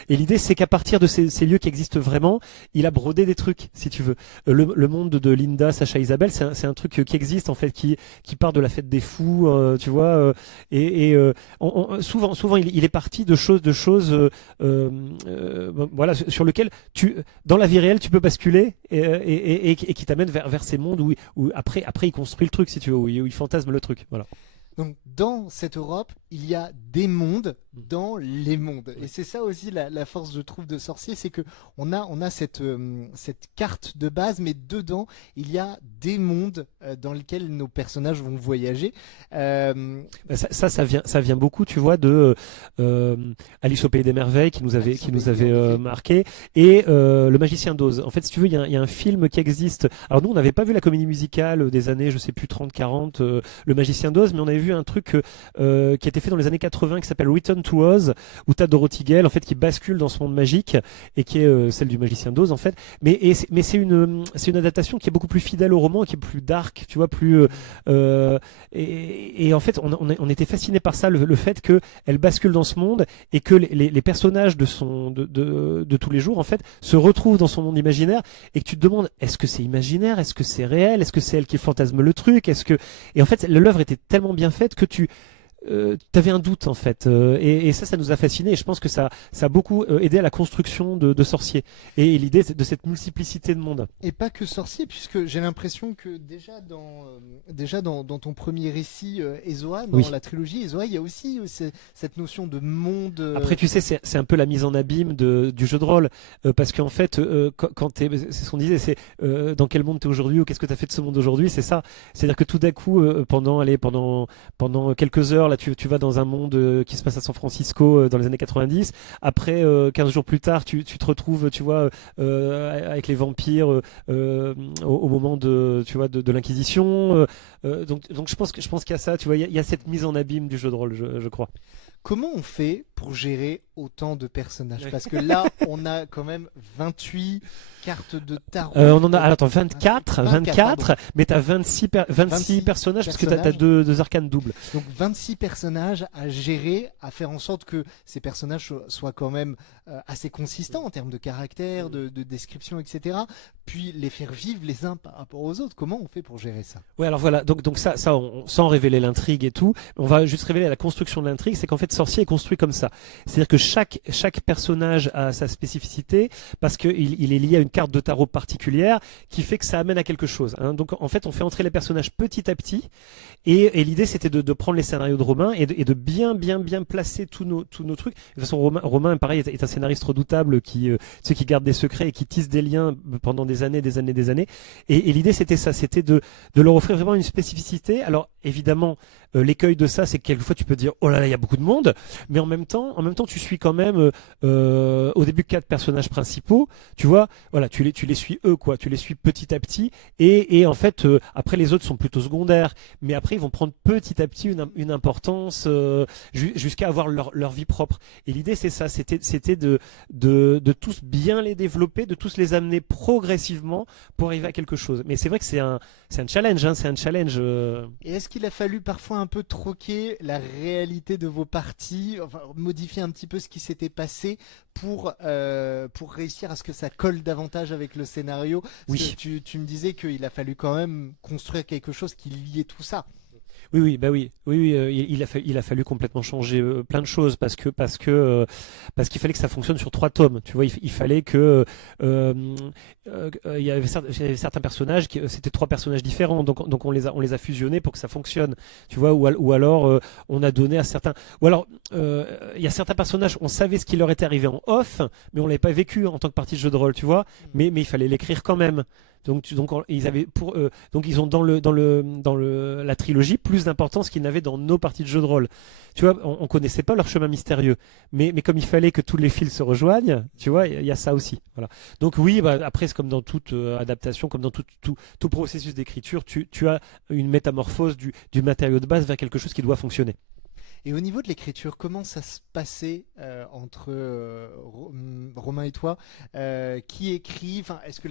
Et l'idée, c'est qu'à partir de ces lieux qui existent vraiment, il a brodé des trucs, si tu veux. Le monde de Linda, Sacha, Isabelle, c'est un truc qui existe en fait, qui part de la fête des fous, tu vois. Souvent, il est parti de choses, voilà, sur lesquelles dans la vie réelle, tu peux basculer et qui t'amène vers ces mondes où après, il construit le truc, si tu veux, où il fantasme le truc, voilà. Donc dans cette Europe, il y a des mondes dans les mondes. Et c'est ça aussi la force, je trouve, de Sorcier, c'est que on a cette carte de base, mais dedans, il y a des mondes dans lesquels nos personnages vont voyager. Ça vient beaucoup, tu vois, de Alice au Pays des Merveilles qui nous avait marqué, et Le Magicien d'Oz. En fait, si tu veux, il y a un film qui existe. Alors nous, on n'avait pas vu la comédie musicale des années, je sais plus, 30-40, Le Magicien d'Oz, mais on avait vu un truc qui a été fait dans les années 80 qui s'appelle Return to Oz, où t'as Dorothy Gale en fait qui bascule dans ce monde magique et qui est celle du Magicien d'Oz en fait. Mais c'est une adaptation qui est beaucoup plus fidèle au roman, qui est plus dark, tu vois, plus et en fait on était fasciné par ça, le fait que elle bascule dans ce monde et que les personnages de tous les jours en fait se retrouvent dans son monde imaginaire, et que tu te demandes, est-ce que c'est imaginaire, est-ce que c'est réel, est-ce que c'est elle qui fantasme le truc, et en fait l'œuvre était tellement bien faite que tu avais un doute en fait, et ça nous a fasciné, et je pense que ça a beaucoup aidé à la construction de Sorcier et l'idée de cette multiplicité de mondes. Et pas que Sorcier, puisque j'ai l'impression que déjà dans ton premier récit Ezoa, dans la trilogie Ezoa, il y a aussi cette notion de monde. Après, tu sais, c'est un peu la mise en abîme du jeu de rôle, parce qu'en fait, c'est ce qu'on disait, c'est dans quel monde t'es aujourd'hui, ou qu'est-ce que t'as fait de ce monde aujourd'hui, c'est ça. C'est-à-dire que tout d'un coup, pendant quelques heures, là, tu vas dans un monde qui se passe à San Francisco dans les années 90. Après, 15 jours plus tard, tu te retrouves, tu vois, avec les vampires au moment de l'Inquisition. Donc je pense qu'il y a ça, tu vois, il y a cette mise en abîme du jeu de rôle, je crois. Comment on fait pour gérer autant de personnages? Ouais. Parce que là, on a quand même 28 cartes de tarot. On en a, alors, attends, 24, 24, pardon. mais t'as 26 personnages parce que t'as personnages. deux arcanes doubles. Donc 26 personnages à gérer, à faire en sorte que ces personnages soient quand même assez consistants en termes de caractère, de description, etc. Puis les faire vivre les uns par rapport aux autres. Comment on fait pour gérer ça? Ouais, alors voilà, donc ça, sans révéler l'intrigue et tout, on va juste révéler la construction de l'intrigue, c'est qu'en fait, Sorcier est construit comme ça. C'est-à-dire que chaque personnage a sa spécificité parce qu'il est lié à une carte de tarot particulière qui fait que ça amène à quelque chose. Hein. Donc en fait, on fait entrer les personnages petit à petit et l'idée c'était de prendre les scénarios de Romain et de bien placer tous nos trucs. De toute façon, Romain pareil, est un scénariste redoutable qui garde des secrets et qui tisse des liens pendant des années. Et l'idée c'était ça, c'était de leur offrir vraiment une spécificité. Alors évidemment, l'écueil de ça, c'est que quelquefois tu peux dire oh là là, il y a beaucoup de monde, mais en même temps tu suis quand même au début 4 personnages principaux, tu vois, voilà, tu les suis eux quoi, tu les suis petit à petit et en fait après les autres sont plutôt secondaires, mais après ils vont prendre petit à petit une importance jusqu'à avoir leur vie propre. Et l'idée c'est ça, c'était de tous bien les développer, de tous les amener progressivement pour arriver à quelque chose. Mais c'est vrai que c'est un challenge, hein, c'est un challenge. Et est-ce qu'il a fallu parfois un peu troquer la réalité de vos parties, enfin, modifier un petit peu ce qui s'était passé pour réussir à ce que ça colle davantage avec le scénario? Parce Oui. que tu me disais qu'il a fallu quand même construire quelque chose qui liait tout ça. Oui, il a fallu complètement changer plein de choses parce qu'il fallait que ça fonctionne sur 3 tomes. Tu vois, il fallait que il y avait certains personnages c'était 3 personnages différents, donc on les a fusionnés pour que ça fonctionne. Tu vois, ou alors on a donné à certains, ou alors il y a certains personnages, on savait ce qui leur était arrivé en off, mais on l'avait pas vécu en tant que partie de jeu de rôle, tu vois. Mais il fallait l'écrire quand même. Donc ils avaient donc ils ont dans la trilogie plus d'importance qu'ils n'avaient dans nos parties de jeu de rôle. Tu vois, on connaissait pas leur chemin mystérieux, mais comme il fallait que tous les fils se rejoignent, tu vois, il y a ça aussi. Voilà. Donc oui, après c'est comme dans toute adaptation, comme dans tout processus d'écriture, tu as une métamorphose du matériau de base vers quelque chose qui doit fonctionner. Et au niveau de l'écriture, comment ça se passait entre Romain et toi? Qui écrit? Enfin, est-ce que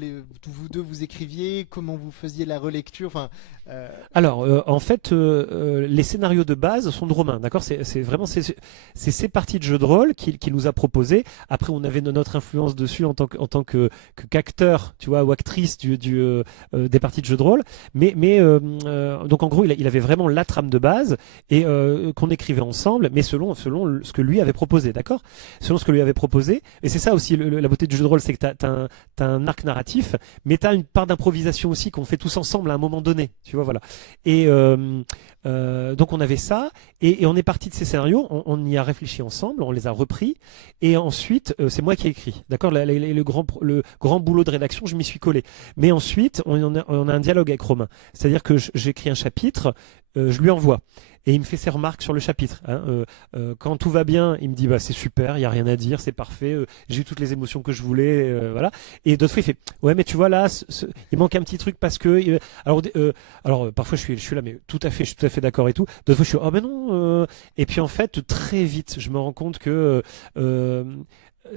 vous deux vous écriviez? Comment vous faisiez la relecture? Enfin, Alors, en fait, les scénarios de base sont de Romain, d'accord? C'est vraiment ces parties de jeu de rôle qu'il nous a proposées. Après, on avait notre influence dessus en tant qu'acteur, tu vois, ou actrice des parties de jeu de rôle. Mais donc en gros, il avait vraiment la trame de base et qu'on écrivait ensemble, mais selon ce que lui avait proposé, d'accord? Selon ce que lui avait proposé. Et c'est ça aussi la beauté du jeu de rôle, c'est que t'as un arc narratif, mais t'as une part d'improvisation aussi qu'on fait tous ensemble à un moment donné. Tu vois, voilà. Et donc on avait ça, et on est parti de ces scénarios, on y a réfléchi ensemble, on les a repris, et ensuite c'est moi qui ai écrit, d'accord, le grand boulot de rédaction, je m'y suis collé. Mais ensuite on a un dialogue avec Romain, c'est-à-dire que j'écris un chapitre, je lui envoie. Et il me fait ses remarques sur le chapitre. Hein. Quand tout va bien, il me dit bah c'est super, il y a rien à dire, c'est parfait, j'ai eu toutes les émotions que je voulais, voilà. Et d'autres fois il fait ouais mais tu vois là, il manque un petit truc parce que alors parfois je suis là mais je suis tout à fait d'accord et tout. D'autres fois je suis oh mais non. Et puis en fait très vite je me rends compte que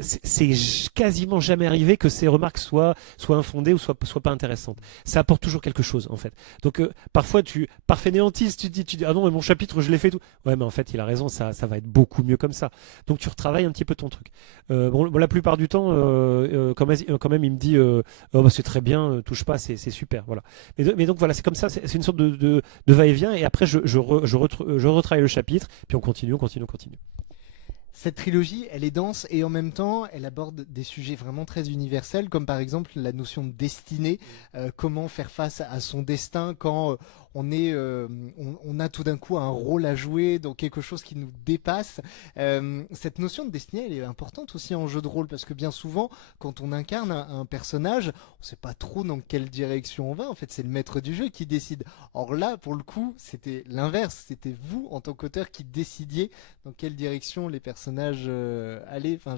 c'est quasiment jamais arrivé que ces remarques soient infondées ou soient pas intéressantes. Ça apporte toujours quelque chose en fait. Donc parfois par fainéantise tu dis ah non mais mon chapitre je l'ai fait tout. Ouais mais en fait il a raison, ça va être beaucoup mieux comme ça. Donc tu retravailles un petit peu ton truc. Bon la plupart du temps quand même il me dit oh, bah, c'est très bien, touche pas, c'est super, voilà. Mais donc voilà, c'est comme ça, c'est une sorte de va-et-vient et après je retravaille le chapitre puis on continue. cette trilogie, elle est dense et en même temps, elle aborde des sujets vraiment très universels, comme par exemple la notion de destinée, comment faire face à son destin quand on a tout d'un coup un rôle à jouer dans quelque chose qui nous dépasse. Cette notion de destinée, elle est importante aussi en jeu de rôle, parce que bien souvent, quand on incarne un personnage, on ne sait pas trop dans quelle direction on va. En fait, c'est le maître du jeu qui décide. Or là, pour le coup, c'était l'inverse. C'était vous, en tant qu'auteur, qui décidiez dans quelle direction les personnages allaient. Enfin,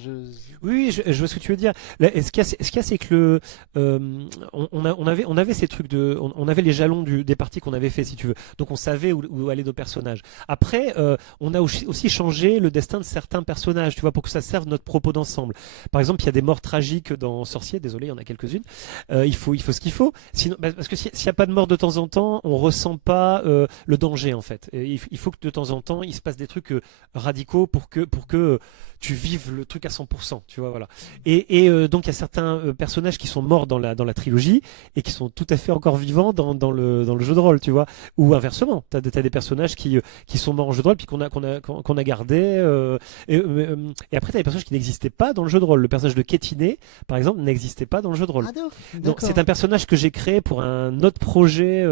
Oui, je vois ce que tu veux dire. Là, ce qu'il y a, c'est que on avait ces trucs on avait les jalons des parties qu'on avait avait fait, si tu veux. Donc on savait où allaient nos personnages. Après, on a aussi changé le destin de certains personnages, tu vois, pour que ça serve notre propos d'ensemble. Par exemple, il y a des morts tragiques dans Sorcier. Désolé, il y en a quelques-unes. Il faut ce qu'il faut. Sinon, parce que s'il n'y a pas de mort de temps en temps, on ressent pas le danger en fait. Et il faut que de temps en temps, il se passe des trucs radicaux pour que tu vives le truc à 100%, tu vois, voilà. Et donc il y a certains personnages qui sont morts dans la trilogie et qui sont tout à fait encore vivants dans le jeu de rôle, tu vois. Ou inversement, t'as des personnages qui sont morts en jeu de rôle puis qu'on a gardé. Et après t'as des personnages qui n'existaient pas dans le jeu de rôle. Le personnage de Kétiné, par exemple, n'existait pas dans le jeu de rôle. Ah, Donc d'accord. c'est un personnage que j'ai créé pour un autre projet.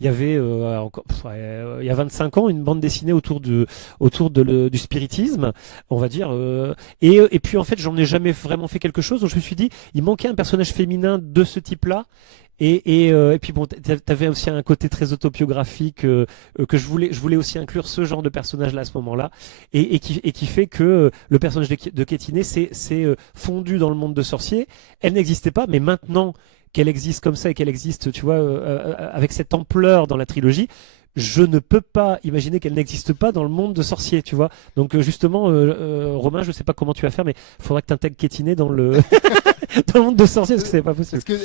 Il y avait il y a 25 ans une bande dessinée autour du spiritisme, on va dire. Et puis en fait, j'en ai jamais vraiment fait quelque chose. Donc je me suis dit, il manquait un personnage féminin de ce type-là. Et puis bon, t'avais aussi un côté très autobiographique que je voulais aussi inclure ce genre de personnage là à ce moment-là, et qui fait que le personnage de Kétiné c'est fondu dans le monde de Sorcier. Elle n'existait pas, mais maintenant qu'elle existe comme ça et qu'elle existe, tu vois, avec cette ampleur dans la trilogie, je ne peux pas imaginer qu'elle n'existe pas dans le monde de Sorcier, tu vois. Donc justement, Romain, je sais pas comment tu vas faire, mais il faudra que tu intègres Kétiné dans le dans le monde de Sorcier, parce que c'est pas possible. Parce que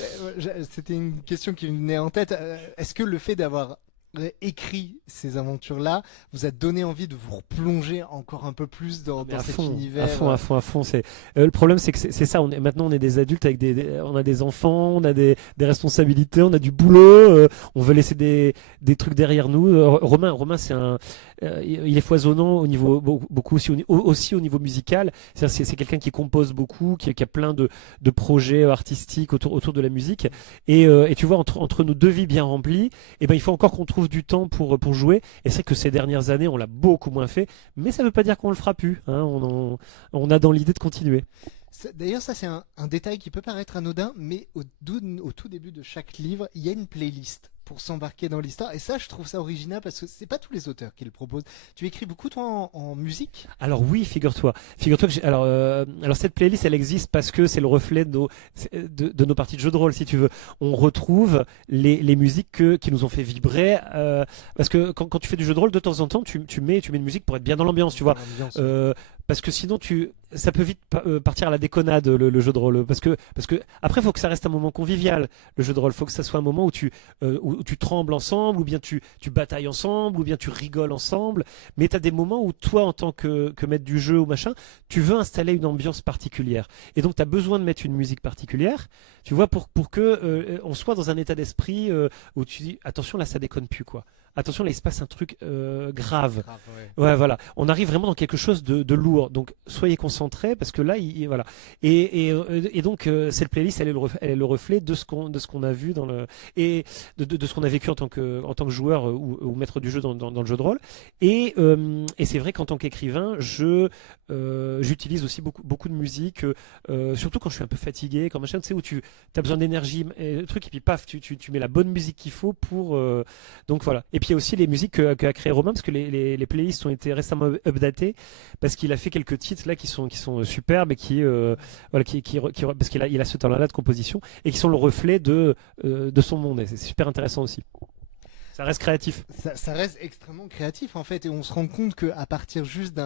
c'était une question qui me venait en tête. Est-ce que le fait d'avoir écrit ces aventures-là vous a donné envie de vous replonger encore un peu plus dans cet univers? À fond. C'est le problème, c'est que c'est ça. Maintenant, on est des adultes avec on a des enfants, on a des responsabilités, on a du boulot. On veut laisser des trucs derrière nous. Romain, il est foisonnant au niveau beaucoup aussi au niveau musical. C'est quelqu'un qui compose beaucoup, qui a plein de projets artistiques autour de la musique. Et tu vois, entre nos deux vies bien remplies, et ben il faut encore qu'on trouve du temps pour jouer. Et c'est que ces dernières années, on l'a beaucoup moins fait, mais ça ne veut pas dire qu'on le fera plus. Hein. On a dans l'idée de continuer. D'ailleurs, ça c'est un détail qui peut paraître anodin, mais au tout début de chaque livre, il y a une playlist pour s'embarquer dans l'histoire. Et ça, je trouve ça original parce que c'est pas tous les auteurs qui le proposent. Tu écris beaucoup toi en musique? Alors oui, figure-toi que alors cette playlist, elle existe parce que c'est le reflet de nos parties de jeux de rôle, si tu veux. On retrouve les musiques qui nous ont fait vibrer, parce que quand tu fais du jeu de rôle, de temps en temps, tu mets une musique pour être bien dans l'ambiance, tu vois. Parce que sinon ça peut vite partir à la déconnade le jeu de rôle, parce que après faut que ça reste un moment convivial. Le jeu de rôle, faut que ça soit un moment où tu trembles ensemble, ou bien tu batailles ensemble, ou bien tu rigoles ensemble. Mais tu as des moments où toi, en tant que maître du jeu ou machin, tu veux installer une ambiance particulière. Et donc tu as besoin de mettre une musique particulière, tu vois, pour que on soit dans un état d'esprit où tu dis attention, là ça déconne plus, quoi. Attention, là il se passe un truc grave. Ouais, voilà. On arrive vraiment dans quelque chose de lourd. Donc soyez concentrés, parce que là, voilà. Et donc cette playlist, elle est le reflet de ce qu'on a vu et de ce qu'on a vécu en tant que joueur ou maître du jeu dans le jeu de rôle. Et c'est vrai qu'en tant qu'écrivain, j'utilise aussi beaucoup de musique, surtout quand je suis un peu fatigué, quand machin, tu sais, où tu as besoin d'énergie, et puis paf, tu mets la bonne musique qu'il faut pour. Donc voilà. Et puis il y a aussi les musiques qu'a créé Romain, parce que les playlists ont été récemment updatées, parce qu'il a fait quelques titres là qui sont superbes, et voilà, parce qu'il a ce talent-là de composition, et qui sont le reflet de son monde. Et c'est super intéressant aussi. Ça reste créatif. Ça reste extrêmement créatif en fait, et on se rend compte qu'à partir juste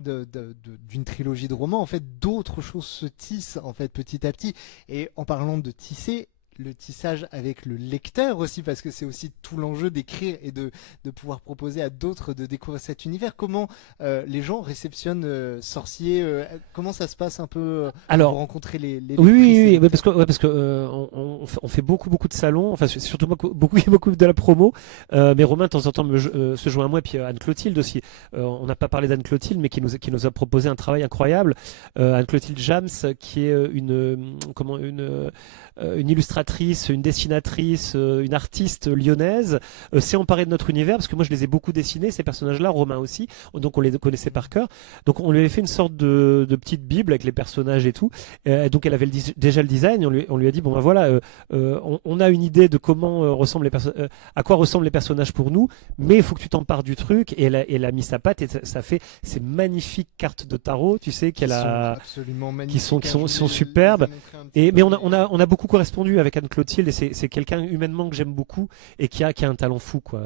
d'une trilogie de romans, en fait, d'autres choses se tissent en fait petit à petit. Et en parlant de tisser, le tissage avec le lecteur aussi, parce que c'est aussi tout l'enjeu d'écrire et de pouvoir proposer à d'autres de découvrir cet univers. Comment les gens réceptionnent Sorcier, comment ça se passe un peu pour rencontrer les oui, parce que on fait beaucoup de salons, enfin c'est surtout beaucoup de la promo, mais Romain de temps en temps se joint à moi, et puis Anne-Clotilde aussi. On n'a pas parlé d'Anne-Clotilde, mais qui nous a proposé un travail incroyable. Anne-Clotilde Jams, qui est une illustratrice, une dessinatrice, une artiste lyonnaise, s'est emparée de notre univers, parce que moi je les ai beaucoup dessinés, ces personnages-là, Romain aussi, donc on les connaissait par cœur. Donc on lui avait fait une sorte de petite bible avec les personnages et tout. Donc elle avait déjà le design, et on lui a dit bon ben voilà, on a une idée de comment à quoi ressemblent les personnages pour nous, mais il faut que tu t'empares du truc. Et elle a mis sa patte et ça fait ces magnifiques cartes de tarot, tu sais, qu'elle a, absolument qui sont, magnifiques, hein, sont je superbes. les ai montrés un petit Mais peu, on a beaucoup correspondu avec Anne-Clotilde et c'est quelqu'un humainement que j'aime beaucoup et qui a un talent fou, quoi.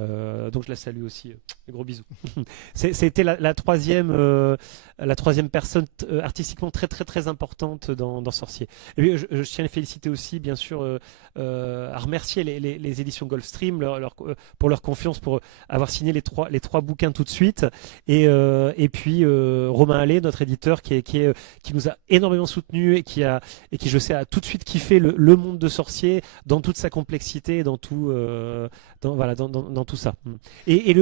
Donc je la salue aussi. Gros bisous. C'était la troisième personne artistiquement très très très importante dans Sorcier. Et puis, je tiens à les féliciter aussi, bien sûr, à remercier les éditions Gulfstream pour leur confiance, pour avoir signé les trois bouquins tout de suite. Et puis Romain Allais, notre éditeur, qui nous a énormément soutenus et qui je sais a tout de suite kiffé le monde de Sorcier dans toute sa complexité, dans tout dans tout ça. Et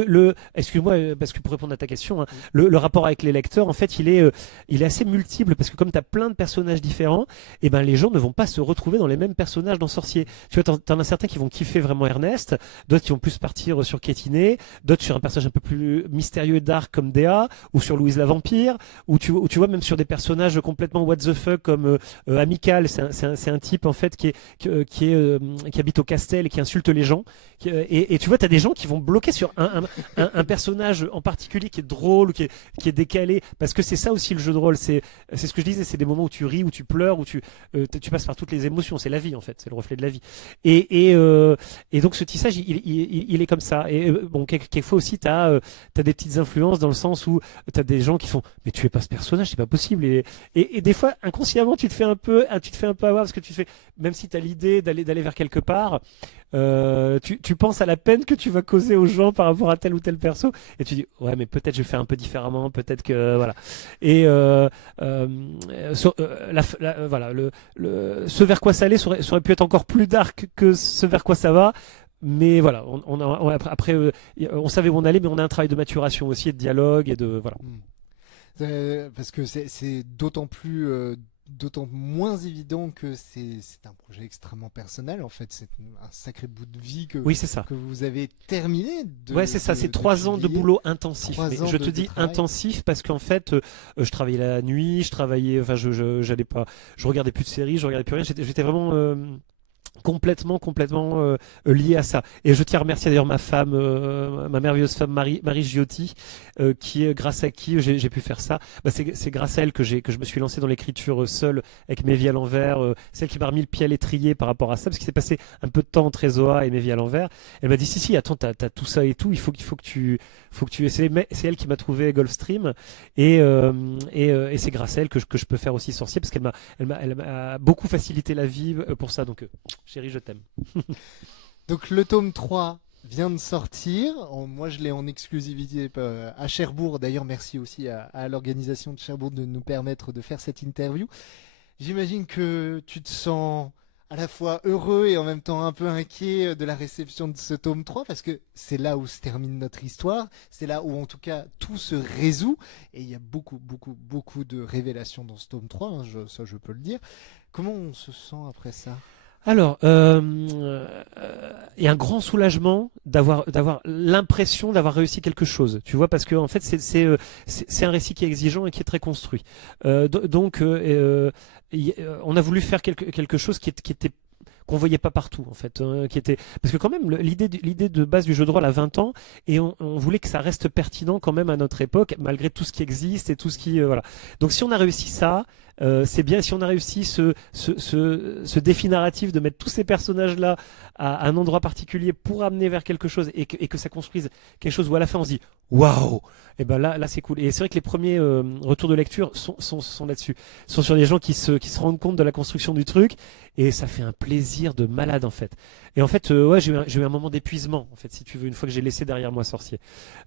excuse-moi, parce que pour répondre à ta question, hein, le rapport avec les lecteurs, en fait, il est assez multiple parce que comme tu as plein de personnages différents, et ben les gens ne vont pas se retrouver dans les mêmes personnages dans Sorcier. Tu vois, t'en as certains qui vont kiffer vraiment Ernest, d'autres qui vont plus partir sur Kétiné, d'autres sur un personnage un peu plus mystérieux et dark comme Déa, ou sur Louise la vampire, ou tu vois même sur des personnages complètement what the fuck comme Amical. C'est un type en fait qui habite au Castel et qui insulte les gens. Et tu vois, t'as des gens qui vont bloquer sur un personnage en particulier qui est drôle, ou qui est décalé, parce que c'est ça aussi le jeu de rôle. C'est ce que je disais, c'est des moments où tu ris, où tu pleures, où tu passes par toutes les émotions. C'est la vie en fait, c'est le reflet de la vie. Et donc ce tissage, il est comme ça. Et bon, quelquefois aussi, t'as des petites influences dans le sens où t'as des gens qui font, mais tu es pas ce personnage, c'est pas possible. Et des fois, inconsciemment, tu te fais un peu avoir parce que tu te fais, même si t'as l'idée d'aller vers quelque part. Tu penses à la peine que tu vas causer aux gens par rapport à tel ou tel perso et tu dis ouais mais peut-être je vais faire un peu différemment, peut-être que voilà. Et voilà, ce vers quoi ça allait ça aurait pu être encore plus dark que ce vers quoi ça va. Mais voilà, après on savait où on allait, mais on a un travail de maturation aussi, et de dialogue et de voilà. Parce que c'est d'autant moins évident que c'est un projet extrêmement personnel. En fait, c'est un sacré bout de vie que, oui, c'est ça. que vous avez terminé. Ouais, c'est ça, c'est 3 ans de boulot intensif. Mais je te dis travail. intensif parce qu'en fait, je travaillais la nuit, j'allais pas, je regardais plus de séries, je regardais plus rien, j'étais vraiment complètement lié à ça. Et je tiens à remercier d'ailleurs ma femme, ma merveilleuse femme Marie Giotti, grâce à qui j'ai pu faire ça. Bah, c'est grâce à elle que je me suis lancé dans l'écriture seule avec Mes vies à l'envers. Celle qui m'a remis le pied à l'étrier par rapport à ça, parce qu'il s'est passé un peu de temps entre Ezoa et Mes vies à l'envers. Elle m'a dit si, attends, t'as tout ça et tout, il faut que tu c'est elle qui m'a trouvé Gulfstream et c'est grâce à elle que je peux faire aussi Sorcier, parce qu'elle m'a beaucoup facilité la vie pour ça. Donc chérie, je t'aime. Donc le tome 3 vient de sortir. Moi, je l'ai en exclusivité à Cherbourg. D'ailleurs, merci aussi à l'organisation de Cherbourg de nous permettre de faire cette interview. J'imagine que tu te sens à la fois heureux et en même temps un peu inquiet de la réception de ce tome 3, parce que c'est là où se termine notre histoire. C'est là où, en tout cas, tout se résout. Et il y a beaucoup de révélations dans ce tome 3, hein, ça, je peux le dire. Comment on se sent après ça ? Alors, il y a un grand soulagement d'avoir l'impression d'avoir réussi quelque chose, tu vois, parce que en fait c'est un récit qui est exigeant et qui est très construit. Donc on a voulu faire quelque chose qui était qu'on voyait pas partout en fait, qui était, parce que quand même l'idée de base du jeu de rôle a 20 ans et on voulait que ça reste pertinent quand même à notre époque, malgré tout ce qui existe et tout ce qui voilà. Donc si on a réussi ça, c'est bien. Si on a réussi ce défi narratif de mettre tous ces personnages là à un endroit particulier pour amener vers quelque chose et que ça construise quelque chose où à la fin on se dit waouh, et ben là c'est cool. Et c'est vrai que les premiers retours de lecture sont là-dessus, sont sur des gens qui se rendent compte de la construction du truc, et ça fait un plaisir de malade en fait. Et en fait ouais, j'ai eu un moment d'épuisement en fait, si tu veux, une fois que j'ai laissé derrière moi Sorcier.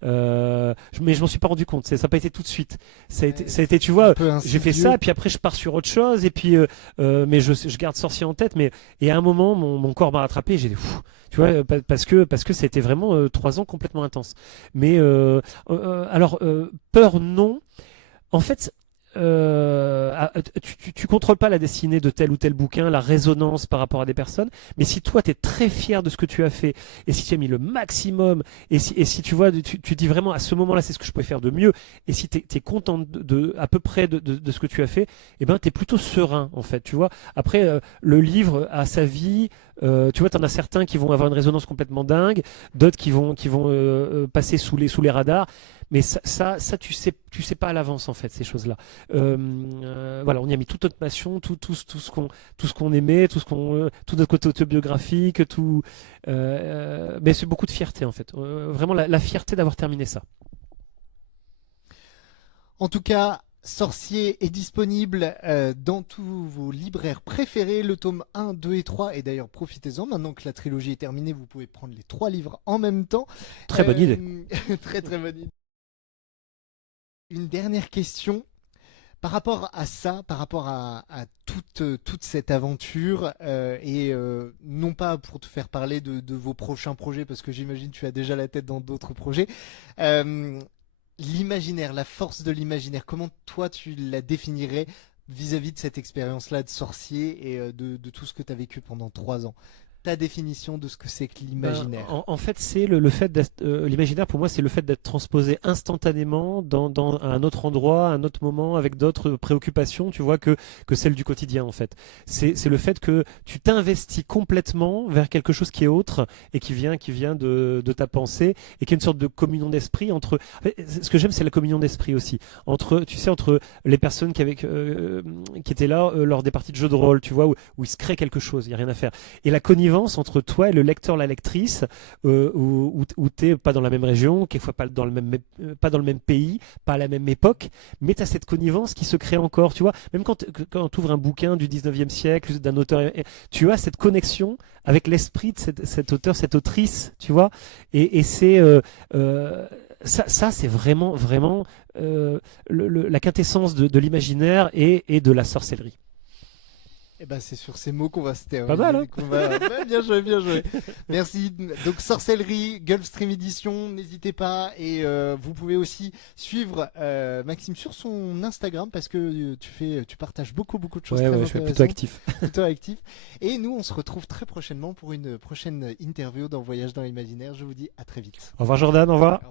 Mais je m'en suis pas rendu compte, ça n'a pas été tout de suite. Ça a été tu vois, j'ai fait ça, puis après je pars sur autre chose, et puis mais je garde Sorcier en tête, et à un moment mon corps m'a rattrapé, et j'ai dit tu vois, parce que c'était vraiment 3 ans complètement intenses. Mais alors peur non. En fait, tu contrôles pas la destinée de tel ou tel bouquin, la résonance par rapport à des personnes, mais si toi tu es très fier de ce que tu as fait, et si tu as mis le maximum, et si tu vois, tu dis vraiment à ce moment-là c'est ce que je pouvais faire de mieux, et si tu es content à peu près de ce que tu as fait, eh ben tu es plutôt serein en fait, tu vois. Après, le livre a sa vie, tu vois, tu en as certains qui vont avoir une résonance complètement dingue, d'autres qui vont passer sous les radars. Mais ça, tu sais pas à l'avance en fait ces choses-là. Voilà, on y a mis toute notre passion, tout ce qu'on aimait, tout notre côté autobiographique, mais c'est beaucoup de fierté en fait. Vraiment la fierté d'avoir terminé ça. En tout cas, Sorcier est disponible dans tous vos libraires préférés, le tome 1, 2 et 3. Et d'ailleurs, profitez-en, maintenant que la trilogie est terminée, vous pouvez prendre les 3 livres en même temps. Très bonne idée. Très très bonne idée. Une dernière question. Par rapport à ça, par rapport à toute cette aventure, non pas pour te faire parler de vos prochains projets, parce que j'imagine que tu as déjà la tête dans d'autres projets, l'imaginaire, la force de l'imaginaire, comment toi tu la définirais vis-à-vis de cette expérience-là de sorcier et de tout ce que tu as vécu pendant 3 ans? Ta définition de ce que c'est que l'imaginaire. En fait, c'est le fait d'être l'imaginaire pour moi, c'est le fait d'être transposé instantanément dans un autre endroit, un autre moment, avec d'autres préoccupations, tu vois, que celles du quotidien en fait. C'est le fait que tu t'investis complètement vers quelque chose qui est autre et qui vient de ta pensée et qui est une sorte de communion d'esprit entre. En fait, ce que j'aime, c'est la communion d'esprit aussi entre, tu sais, entre les personnes qui étaient là lors des parties de jeux de rôle, tu vois, où il se crée quelque chose, il y a rien à faire. Et la connivence entre toi et le lecteur, la lectrice, où tu n'es pas dans la même région, quelquefois pas dans le même pays, pas à la même époque, mais tu as cette connivence qui se crée encore, tu vois. Même quand tu ouvres un bouquin du 19e siècle, d'un auteur, tu as cette connexion avec l'esprit de cet auteur, cette autrice, tu vois. Et c'est... ça c'est vraiment, vraiment la quintessence de l'imaginaire et de la sorcellerie. Eh ben, c'est sur ces mots qu'on va se terminer. Pas mal, hein. Ouais, bien joué, bien joué. Merci. Donc, Sorcellerie, Gulfstream Edition, n'hésitez pas. Et vous pouvez aussi suivre Maxime sur son Instagram parce que tu partages beaucoup de choses. Ouais, très je suis intéressantes. plutôt actif. Plutôt actif. Et nous, on se retrouve très prochainement pour une prochaine interview dans Voyage dans l'imaginaire. Je vous dis à très vite. Au revoir Jordan, au revoir.